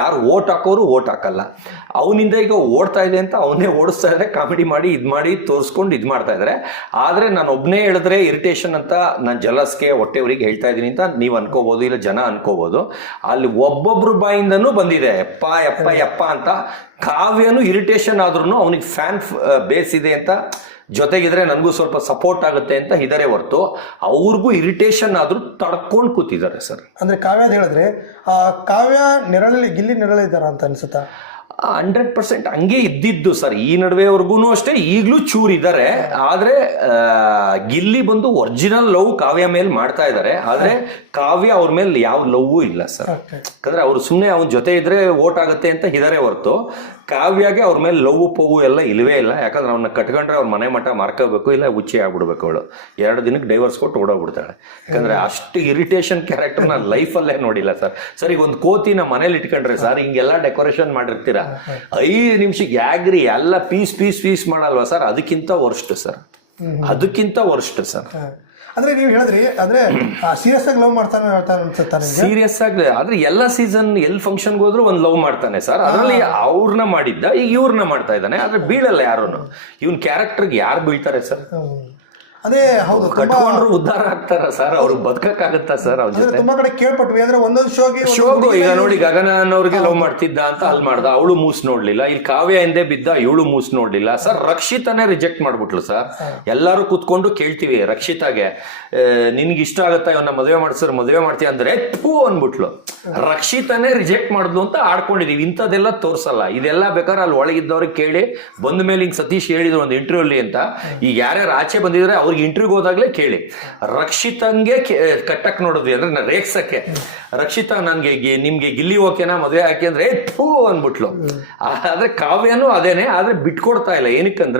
ಯಾರು ಓಟ್ ಹಾಕೋರು ಓಟ್ ಹಾಕಲ್ಲ. ಅವನಿಂದ ಈಗ ಓಡ್ತಾ ಇದೆ ಅಂತ ಅವನ್ನೇ ಓಡಿಸ್ತಾ ಇದ್ದಾರೆ, ಕಾಮಿಡಿ ಮಾಡಿ ಇದು ಮಾಡಿ ತೋರಿಸ್ಕೊಂಡು ಇದು ಮಾಡ್ತಾ ಇದ್ದಾರೆ. ಆದರೆ ನಾನು ಒಬ್ಬನೇ ಹೇಳಿದ್ರೆ ಇರಿಟೇಷನ್ ಅಂತ ನಾನು ಜಲಸ್ಗೆ ಹೊಟ್ಟೆವರಿಗೆ ಹೇಳ್ತಾ ಇದ್ದೀನಿ ಅಂತ ನೀವು ಅನ್ಕೋಬೋದು, ಇಲ್ಲ ಜನ ಅನ್ಕೋಬೋದು. ಅಲ್ಲಿ ಒಬ್ಬೊಬ್ರು ಬಾಯಿಂದನೂ ಬಂದಿದೆ ಯಪ್ಪ ಯಪ್ಪ ಯಪ್ಪ ಅಂತ. ಕಾವ್ಯನೂ ಇರಿಟೇಷನ್ ಆದ್ರೂ ಅವನಿಗೆ ಫ್ಯಾನ್ ಬೇಸ್ ಇದೆ ಅಂತ ಜೊತೆಗಿದ್ರೆ ನನಗೂ ಸ್ವಲ್ಪ ಸಪೋರ್ಟ್ ಆಗುತ್ತೆ ಅಂತ ಇದಾರೆ ಹೊರತು ಅವ್ರಿಗೂ ಇರಿಟೇಷನ್ ಆದ್ರೂ ತಡ್ಕೊಂಡು ಕೂತಿದ್ದಾರೆ ಸರ್. ಅಂದ್ರೆ ಕಾವ್ಯ ಹೇಳಿದ್ರೆ ಕಾವ್ಯ ನೆರಳಲ್ಲಿ ಗಿಲ್ಲಿ ನೆರಳಿದಾರ ಅಂತ ಅನ್ಸುತ್ತಾ? 100% ಹಂಗೆ ಇದ್ದಿದ್ದು ಸರ್. ಈ ನಡುವೆವರೆಗೂ ಅಷ್ಟೇ, ಈಗಲೂ ಚೂರ್ ಇದ್ದಾರೆ. ಆದ್ರೆ ಗಿಲ್ಲಿ ಬಂದು ಒರಿಜಿನಲ್ ಲವ್ ಕಾವ್ಯ ಮೇಲೆ ಮಾಡ್ತಾ ಇದ್ದಾರೆ. ಆದ್ರೆ ಕಾವ್ಯ ಅವ್ರ ಮೇಲೆ ಯಾವ ಲವ್ವೂ ಇಲ್ಲ ಸರ್. ಯಾಕಂದ್ರೆ ಅವ್ರು ಸುಮ್ಮನೆ ಅವನ ಜೊತೆ ಇದ್ರೆ ಓಟ್ ಆಗುತ್ತೆ ಅಂತ ಇದಾರೆ ಹೊರತು ಕಾವ್ಯಗೆ ಅವ್ರ ಮೇಲೆ ಲವ್ ಪೋವು ಎಲ್ಲ ಇಲ್ಲವೇ ಇಲ್ಲ. ಯಾಕಂದ್ರೆ ಅವನ್ನ ಕಟ್ಕೊಂಡ್ರೆ ಅವ್ರ ಮನೆ ಮಠ ಮಾರ್ಕೋಬೇಕು, ಇಲ್ಲ ಹುಚ್ಚಿ ಆಗ್ಬಿಡ್ಬೇಕು. ಅವಳು 2 ದಿನಕ್ಕೆ ಡೈವರ್ಸ್ ಕೊಟ್ಟು ಓಡೋಗ್ಬಿಡ್ತಾಳೆ. ಯಾಕಂದ್ರೆ ಅಷ್ಟು ಇರಿಟೇಷನ್ ಕ್ಯಾರೆಕ್ಟರ್ ನಾನು ಲೈಫಲ್ಲೇ ನೋಡಿಲ್ಲ ಸರ್. ಸರ್ ಈಗ ಒಂದು ಕೋತಿನ ಮನೇಲಿ ಇಟ್ಕೊಂಡ್ರೆ ಸರ್ ಹಿಂಗೆಲ್ಲ ಡೆಕೋರೇಷನ್ ಮಾಡಿರ್ತೀರಾ, 5 ನಿಮಿಷಕ್ಕೆ ಯಾಗ್ರಿ ಎಲ್ಲ ಪೀಸ್ ಪೀಸ್ ಪೀಸ್ ಮಾಡಲ್ವಾ ಸರ್? ಅದಕ್ಕಿಂತ ವರ್ಸ್ಟ್ ಸರ್, ಅದಕ್ಕಿಂತ ವರ್ಸ್ಟ್ ಸರ್. ಅಂದ್ರೆ ನೀವು ಹೇಳಿದ್ರಿ ಅಂದ್ರೆ ಸೀರಿಯಸ್ ಆಗಿ ಲವ್ ಮಾಡ್ತಾನೆ ಅನ್ಸುತ್ತಾನೆ. ಸೀರಿಯಸ್ ಆಗಿ ಆದ್ರೆ ಎಲ್ಲ ಸೀಸನ್ ಎಲ್ಲಿ ಫಂಕ್ಷನ್ಗೆ ಹೋದ್ರು ಒಂದು ಲವ್ ಮಾಡ್ತಾನೆ ಸರ್. ಅದರಲ್ಲಿ ಅವ್ರನ್ನ ಮಾಡಿದ್ದ, ಈಗ ಇವ್ರನ್ನ ಮಾಡ್ತಾ ಇದ್ದಾನೆ. ಆದ್ರೆ ಬೀಳಲ್ಲ ಯಾರೂನು. ಇವನ್ ಕ್ಯಾರೆಕ್ಟರ್ಗೆ ಯಾರು ಬೀಳ್ತಾರೆ ಸರ್? ಅದೇ ಹೌದು, ಕಟ್ಕೊಂಡ್ರು ಉದ್ಧಾರ ಆಗ್ತಾರ ಸರ್? ಅವ್ರಿಗೆ ಬದುಕಕ್ಕಾಗತ್ತಾ ಸರ್ ಅವ್ರ ಜೊತೆ? ತುಂಬಾ ಕಡೆ ಕೇಳ್ಪಟ್ವಿ. ಅಂದ್ರೆ ಒಂದೊಂದು ಶೋಗು ಈಗ ನೋಡಿ, ಗಗನ ಅನ್ನೋರ್ಗೆ ಲವ್ ಮಾಡ್ತಿದ್ದ ಅಂತ ಅಲ್ಲಿ ಮಾಡ್ದ, ಅವಳು ಮೂಸ್ ನೋಡ್ಲಿಲ್ಲ. ಇಲ್ಲಿ ಕಾವ್ಯ ಹಿಂದೆ ಬಿದ್ದ, ಇವಳು ಮೂಸ್ ನೋಡ್ಲಿಲ್ಲ ಸರ್. ರಕ್ಷಿತಾನೇ ರಿಜೆಕ್ಟ್ ಮಾಡ್ಬಿಟ್ಲು ಸರ್. ಎಲ್ಲರೂ ಕೂತ್ಕೊಂಡು ಕೇಳ್ತೀವಿ ರಕ್ಷಿತಾಗೆ, ನಿನ್ಗೆ ಇಷ್ಟ ಆಗತ್ತಾ ಇವನ್ನ ಮದುವೆ ಮಾಡ್ಸರ್ ಮದುವೆ ಮಾಡ್ತೀಯ ಅಂದ್ರೆ ಥೂ ಅನ್ಬಿಟ್ಲು. ರಕ್ಷಿತಾನೇ ರಿಜೆಕ್ಟ್ ಮಾಡಿದ್ಲು ಅಂತ ಆಡ್ಕೊಂಡಿದೀವಿ. ಇಂಥದ್ದೆಲ್ಲ ತೋರ್ಸಲ್ಲ. ಇದೆಲ್ಲ ಬೇಕಾದ್ರೆ ಅಲ್ಲಿ ಒಳಗಿದ್ದವ್ರಿಗೆ ಕೇಳಿ. ಬಂದ ಮೇಲೆ ಹಿಂಗ್ ಸತೀಶ್ ಹೇಳಿದ್ರು ಒಂದು ಇಂಟರ್ವ್ಯೂಲಿ ಅಂತ. ಈಗ ಯಾರ್ಯಾರು ಆಚೆ ಬಂದಿದ್ರೆ ಅವ್ರಿಗೆ ಇಂಟರ್ವ್ಯೂಗೆ ಹೋದಾಗ್ಲೇ ಕೇಳಿ. ರಕ್ಷಿತಂಗೆ ಕಟ್ಟಕ್ ನೋಡಿದ್ವಿ ಅಂದ್ರೆ ರೇಗ್ಸಕ್ಕೆ, ರಕ್ಷಿತಾ ನನ್ಗೆ ನಿಮ್ಗೆ ಗಿಲ್ಲಿ ಓಕೆನಾ ಮದುವೆ ಹಾಕಿ ಅಂದ್ರೆ ಥೂ ಅನ್ಬಿಟ್ಲು. ಆದ್ರೆ ಕಾವ್ಯನೂ ಅದೇನೆ, ಆದ್ರೆ ಬಿಟ್ಕೊಡ್ತಾ ಇಲ್ಲ. ಏನಕ್ಕಂದ್ರೆ